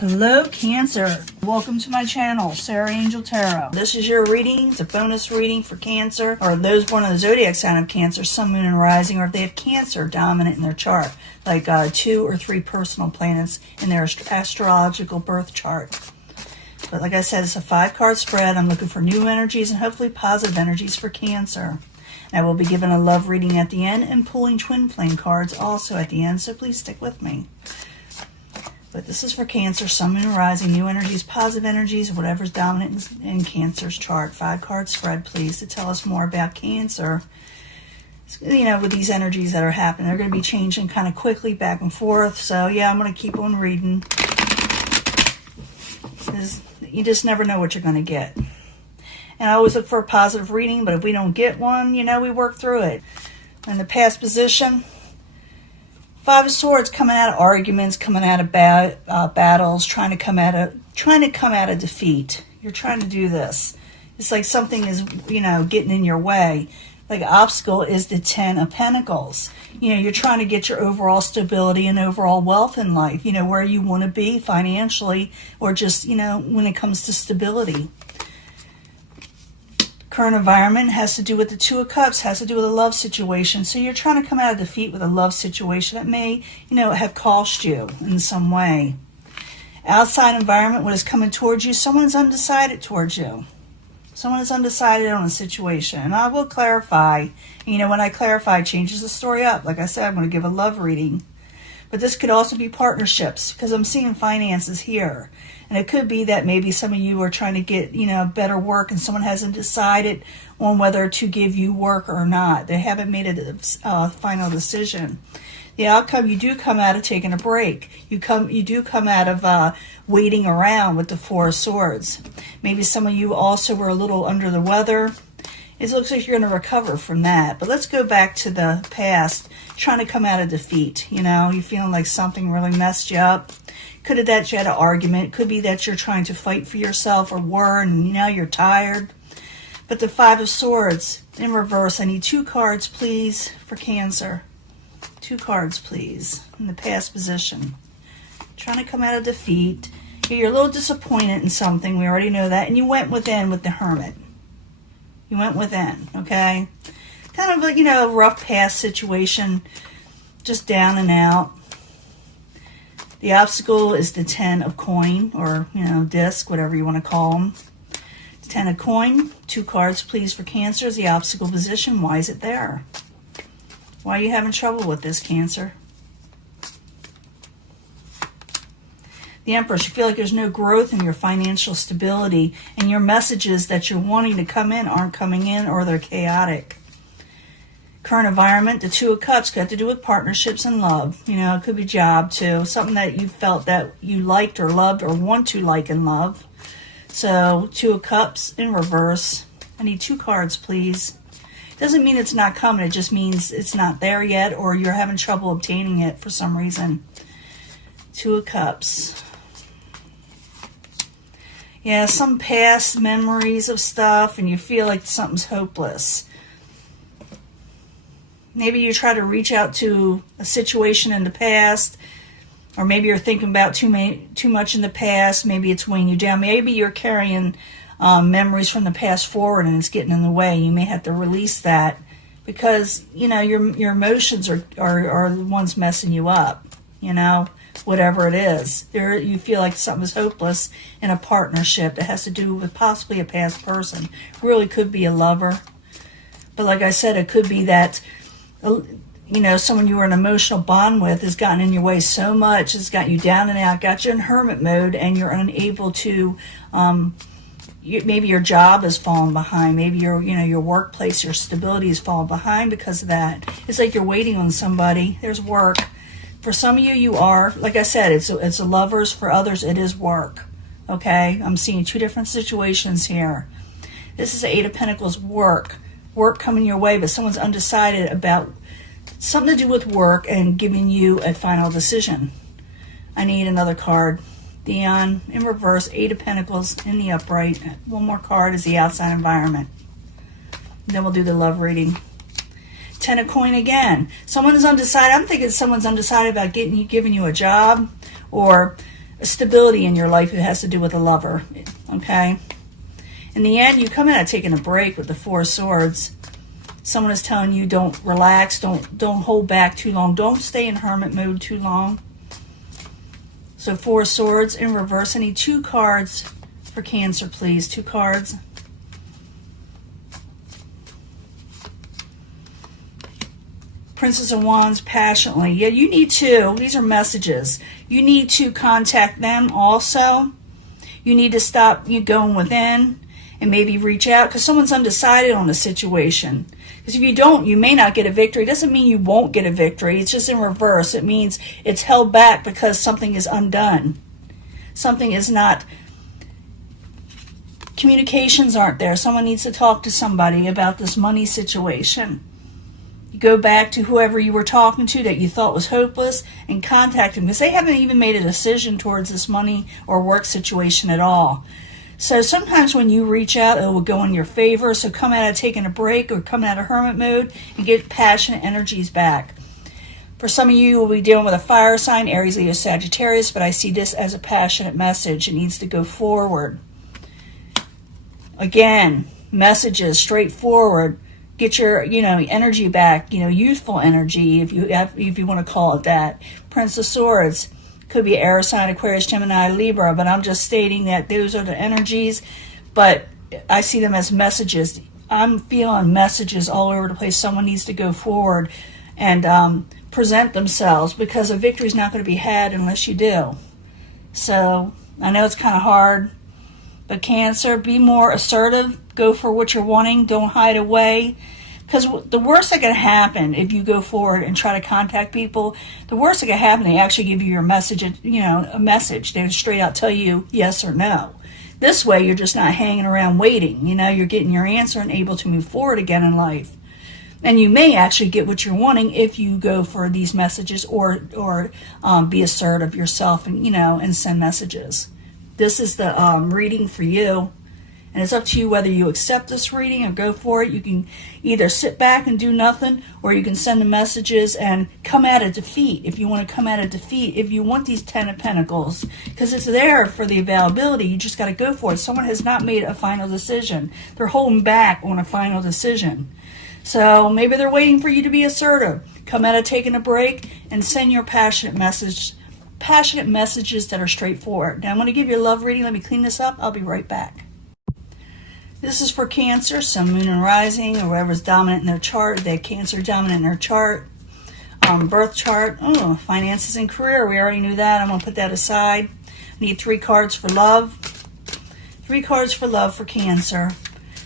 Hello Cancer, welcome to my channel, Sarah Angel Tarot. This is your reading. It's a bonus reading for Cancer, or those born in the zodiac sign of Cancer, Sun, Moon, and Rising, or if they have Cancer dominant in their chart, like 2 or 3 personal planets in their astrological birth chart. But like I said, it's a 5-card spread. I'm looking for new energies and hopefully positive energies for Cancer. And I will be giving a love reading at the end and pulling twin flame cards also at the end, so please stick with me. But this is for Cancer, Sun, Moon, Rising, new energies, positive energies, whatever's dominant in Cancer's chart. 5-card spread, please, to tell us more about Cancer. You know, with these energies that are happening, they're going to be changing kind of quickly back and forth. So, yeah, I'm going to keep on reading. Because you just never know what you're going to get. And I always look for a positive reading, but if we don't get one, you know, we work through it. In the past position, 5 of Swords, coming out of arguments, coming out of battles, trying to come out of defeat. You're trying to do this. It's like something is, you know, getting in your way. Like obstacle is the 10 of Pentacles. You know, you're trying to get your overall stability and overall wealth in life. You know, where you want to be financially, or just, you know, when it comes to stability. Current environment has to do with the 2 of Cups, has to do with a love situation. So you're trying to come out of defeat with a love situation that may, you know, have cost you in some way. Outside environment, what is coming towards you, someone's undecided towards you. Someone is undecided on a situation. And I will clarify. You know, when I clarify, it changes the story up. Like I said, I'm going to give a love reading. But this could also be partnerships, because I'm seeing finances here. And it could be that maybe some of you are trying to get, you know, better work, and someone hasn't decided on whether to give you work or not. They haven't made a final decision. The outcome, you do come out of taking a break. You do come out of waiting around with the 4 of Swords. Maybe some of you also were a little under the weather. It looks like you're going to recover from that. But let's go back to the past, trying to come out of defeat. You know, you're feeling like something really messed you up. Could have that you had an argument. Could be that you're trying to fight for yourself or were, and now you're tired. But the 5 of Swords in reverse. I need 2 cards, please, for Cancer. 2 cards, please, in the past position. Trying to come out of defeat. You're a little disappointed in something. We already know that. And you went within with the Hermit. You went within, okay? Kind of a, you know, rough past situation. Just down and out. The obstacle is the 10 of coin, or, you know, disc, whatever you want to call them. 10 of coin. 2 cards, please, for Cancer. Is the obstacle position. Why is it there? Why are you having trouble with this, Cancer? The Empress, you feel like there's no growth in your financial stability, and your messages that you're wanting to come in aren't coming in, or they're chaotic. Current environment, the 2 of Cups, got to do with partnerships and love. You know, it could be job too. Something that you felt that you liked or loved or want to like and love. So 2 of Cups in reverse. I need 2 cards, please. Doesn't mean it's not coming. It just means it's not there yet, or you're having trouble obtaining it for some reason. 2 of Cups. Yeah, some past memories of stuff, and you feel like something's hopeless. Maybe you try to reach out to a situation in the past, or maybe you're thinking about too much in the past. Maybe it's weighing you down. Maybe you're carrying memories from the past forward, and it's getting in the way. You may have to release that, because, you know, your emotions are the ones messing you up, you know, whatever it is. You feel like something is hopeless in a partnership that has to do with possibly a past person. Really could be a lover. But like I said, it could be that, you know, someone you were in an emotional bond with has gotten in your way so much, it's got you down and out, got you in hermit mode, and you're unable to, maybe your job has fallen behind, maybe your workplace, your stability has fallen behind because of that. It's like you're waiting on somebody. There's work. For some of you, you are, like I said, it's a lovers. For others, it is work. Okay, I'm seeing 2 different situations here. This is the 8 of Pentacles, work coming your way, but someone's undecided about something to do with work and giving you a final decision. I need another card. Dion in reverse, 8 of Pentacles in the upright. 1 more card is the outside environment. Then we'll do the love reading. 10 of coin again. Someone's undecided. I'm thinking someone's undecided about giving you a job, or stability in your life. It has to do with a lover, okay? In the end, you come out taking a break with the Four of Swords. Someone is telling you don't relax, don't hold back too long, don't stay in hermit mode too long. So Four of Swords in reverse. I need 2 cards for Cancer, please. 2 cards. Princess of Wands, passionately. Yeah, you need to. These are messages. You need to contact them also. You need to stop going within and maybe reach out because someone's undecided on the situation. Because if you don't, you may not get a victory. It doesn't mean you won't get a victory. It's just in reverse. It means it's held back because something is undone. Something is not... Communications aren't there. Someone needs to talk to somebody about this money situation. You go back to whoever you were talking to that you thought was hopeless and contact them because they haven't even made a decision towards this money or work situation at all. So sometimes when you reach out, it will go in your favor. So come out of taking a break or come out of hermit mode and get passionate energies back. For some of you, you will be dealing with a fire sign, Aries, Leo, Sagittarius, but I see this as a passionate message. It needs to go forward. Again, messages, straightforward. Get your, energy back, youthful energy, if you want to call it that. Prince of Swords. Could be air sign, Aquarius, Gemini, Libra, but I'm just stating that those are the energies, but I see them as messages. I'm feeling messages all over the place. Someone needs to go forward and present themselves because a victory is not going to be had unless you do. So I know it's kind of hard, but Cancer, be more assertive. Go for what you're wanting. Don't hide away. Because the worst that can happen if you go forward and try to contact people, the worst that can happen, they actually give you your message, a message. They straight out tell you yes or no. This way, you're just not hanging around waiting. You're getting your answer and able to move forward again in life. And you may actually get what you're wanting if you go for these messages or be assertive yourself and send messages. This is the reading for you. And it's up to you whether you accept this reading or go for it. You can either sit back and do nothing, or you can send the messages and come at a defeat. If you want to come at a defeat, if you want these 10 of Pentacles, because it's there for the availability, you just got to go for it. Someone has not made a final decision. They're holding back on a final decision. So maybe they're waiting for you to be assertive. Come at it taking a break and send your passionate messages that are straightforward. Now I'm going to give you a love reading. Let me clean this up. I'll be right back. This is for Cancer, Sun, Moon, and Rising, or whoever's dominant in their chart. They have Cancer dominant in their chart. Birth chart. Oh, finances and career. We already knew that. I'm going to put that aside. I need 3 cards for love. 3 cards for love for Cancer.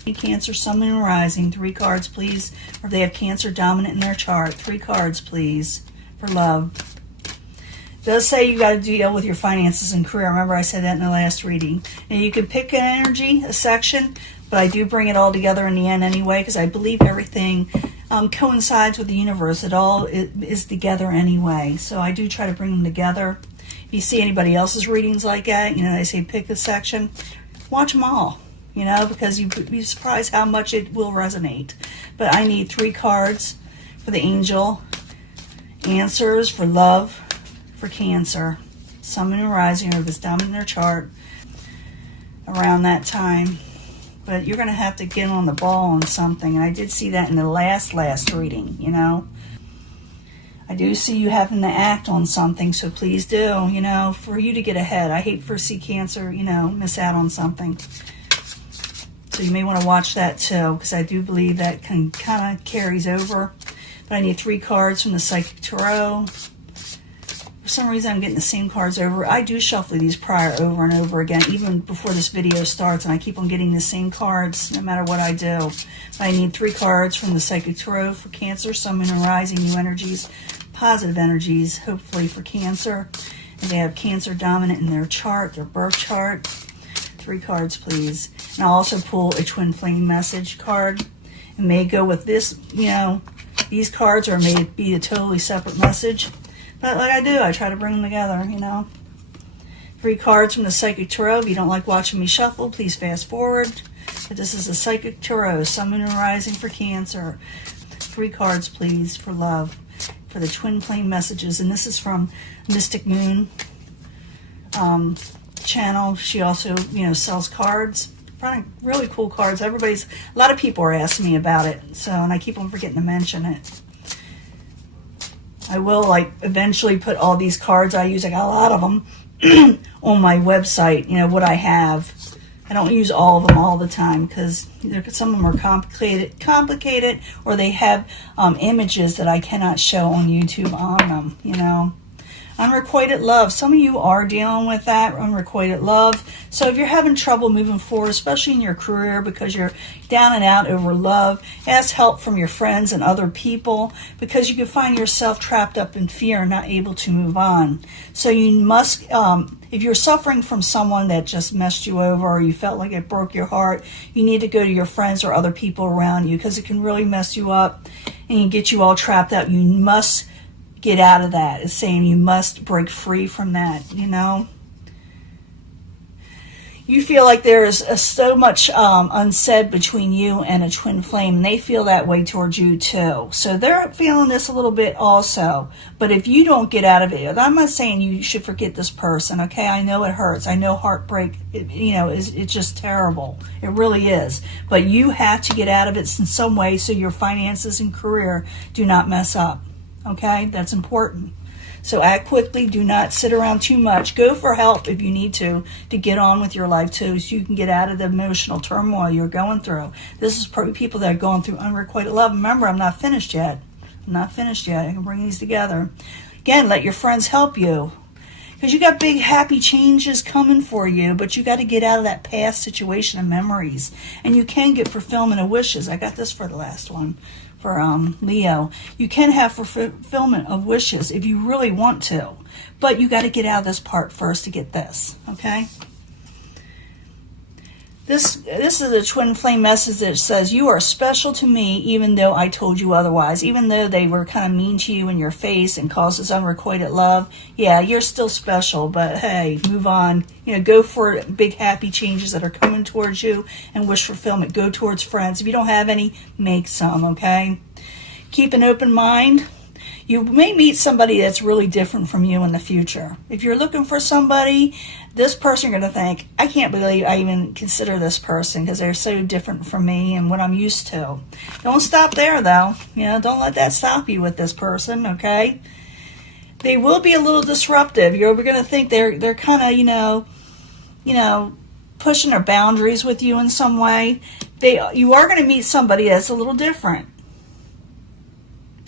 Cancer, Sun, Moon, and Rising. 3 cards, please. Or if they have Cancer dominant in their chart. 3 cards, please, for love. It does say you got to deal with your finances and career. Remember I said that in the last reading. And you can pick an energy, a section, but I do bring it all together in the end anyway because I believe everything coincides with the universe. It all is together anyway. So I do try to bring them together. If you see anybody else's readings like that, they say pick a section, watch them all, because you'd be surprised how much it will resonate. But I need 3 cards for the angel answers for love for Cancer. Sun, Moon, and Rising, or if it's dominant in their chart around that time. But you're going to have to get on the ball on something. And I did see that in the last reading, I do see you having to act on something, so please do, for you to get ahead. I hate for see Cancer, miss out on something. So you may want to watch that too, because I do believe that can kind of carries over. But I need 3 cards from the Psychic Tarot. For some reason, I'm getting the same cards over. I do shuffle these prior over and over again, even before this video starts, and I keep on getting the same cards no matter what I do. But I need 3 cards from the Psychic Tarot for Cancer, Sun, Moon, and Rising, new energies, positive energies, hopefully for Cancer. And they have Cancer dominant in their chart, their birth chart. 3 cards, please. And I'll also pull a Twin Flame message card. It may go with this, these cards, or it may be a totally separate message. But like I do, I try to bring them together, 3 cards from the Psychic Tarot. If you don't like watching me shuffle, please fast forward. But this is the Psychic Tarot, Sun, Moon, and Rising for Cancer. 3 cards, please, for love, for the Twin Flame messages. And this is from Mystic Moon channel. She also, sells cards. Really cool cards. A lot of people are asking me about it, and I keep on forgetting to mention it. I will eventually put all these cards I use. I got a lot of them on my website. What I have. I don't use all of them all the time because some of them are complicated, or they have images that I cannot show on YouTube on them. Unrequited love. Some of you are dealing with that, unrequited love. So if you're having trouble moving forward, especially in your career because you're down and out over love, ask help from your friends and other people because you can find yourself trapped up in fear and not able to move on. So you must, if you're suffering from someone that just messed you over or you felt like it broke your heart, you need to go to your friends or other people around you because it can really mess you up and get you all trapped out. You must get out of that. It's saying you must break free from that, You feel like there is so much unsaid between you and a twin flame. And they feel that way towards you too. So they're feeling this a little bit also. But if you don't get out of it, I'm not saying you should forget this person, okay? I know it hurts. I know heartbreak, it's just terrible. It really is. But you have to get out of it in some way so your finances and career do not mess up. Okay, that's important. So act quickly. Do not sit around too much. Go for help if you need to get on with your life too, so you can get out of the emotional turmoil you're going through. This is probably people that are going through unrequited love. Remember, I'm not finished yet. I can bring these together. Again, let your friends help you. Because you got big, happy changes coming for you, but you got to get out of that past situation and memories. And you can get fulfillment of wishes. I got this for the last one. For Leo, you can have fulfillment of wishes if you really want to, but you got to get out of this part first to get this, okay? This is a twin flame message that says, you are special to me even though I told you otherwise. Even though they were kind of mean to you in your face and caused this unrequited love, yeah, you're still special, but hey, move on. Go for big happy changes that are coming towards you and wish fulfillment. Go towards friends. If you don't have any, make some, okay? Keep an open mind. You may meet somebody that's really different from you in the future. If you're looking for somebody, this person you're going to think, I can't believe I even consider this person because they're so different from me and what I'm used to. Don't stop there, though. Don't let that stop you with this person, okay? They will be a little disruptive. You're going to think they're kind of, pushing their boundaries with you in some way. You are going to meet somebody that's a little different.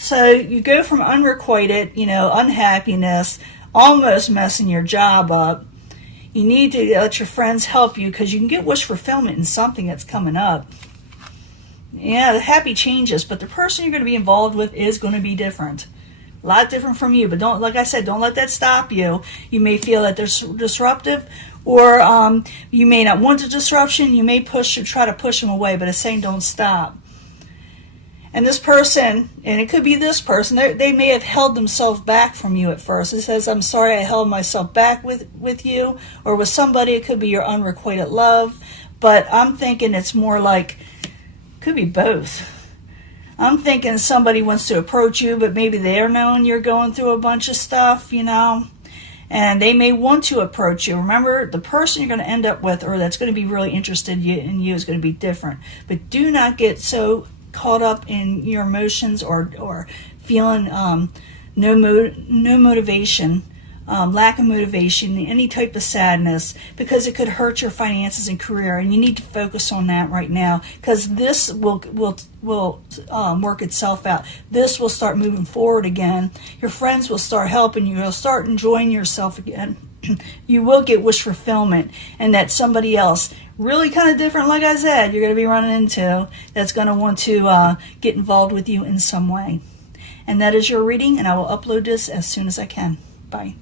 So you go from unrequited, unhappiness, almost messing your job up. You need to let your friends help you because you can get wish fulfillment in something that's coming up. Yeah, the happy changes, but the person you're going to be involved with is going to be different. A lot different from you, but don't let that stop you. You may feel that they're disruptive, or you may not want the disruption. You may try to push them away, but it's saying don't stop. And this person, and it could be this person, they may have held themselves back from you at first. It says, I'm sorry I held myself back with you, or with somebody. It could be your unrequited love, but I'm thinking it's more like, could be both. I'm thinking somebody wants to approach you, but maybe they're knowing you're going through a bunch of stuff, and they may want to approach you. Remember, the person you're going to end up with, or that's going to be really interested in you, is going to be different. But do not get so caught up in your emotions or feeling no motivation, lack of motivation, any type of sadness, because it could hurt your finances and career, and you need to focus on that right now because this will work itself out. This will start moving forward again. Your friends will start helping you. You'll start enjoying yourself again. You will get wish fulfillment, and that somebody else really kind of different, like I said, you're going to be running into that's going to want to get involved with you in some way. And that is your reading, and I will upload this as soon as I can. Bye.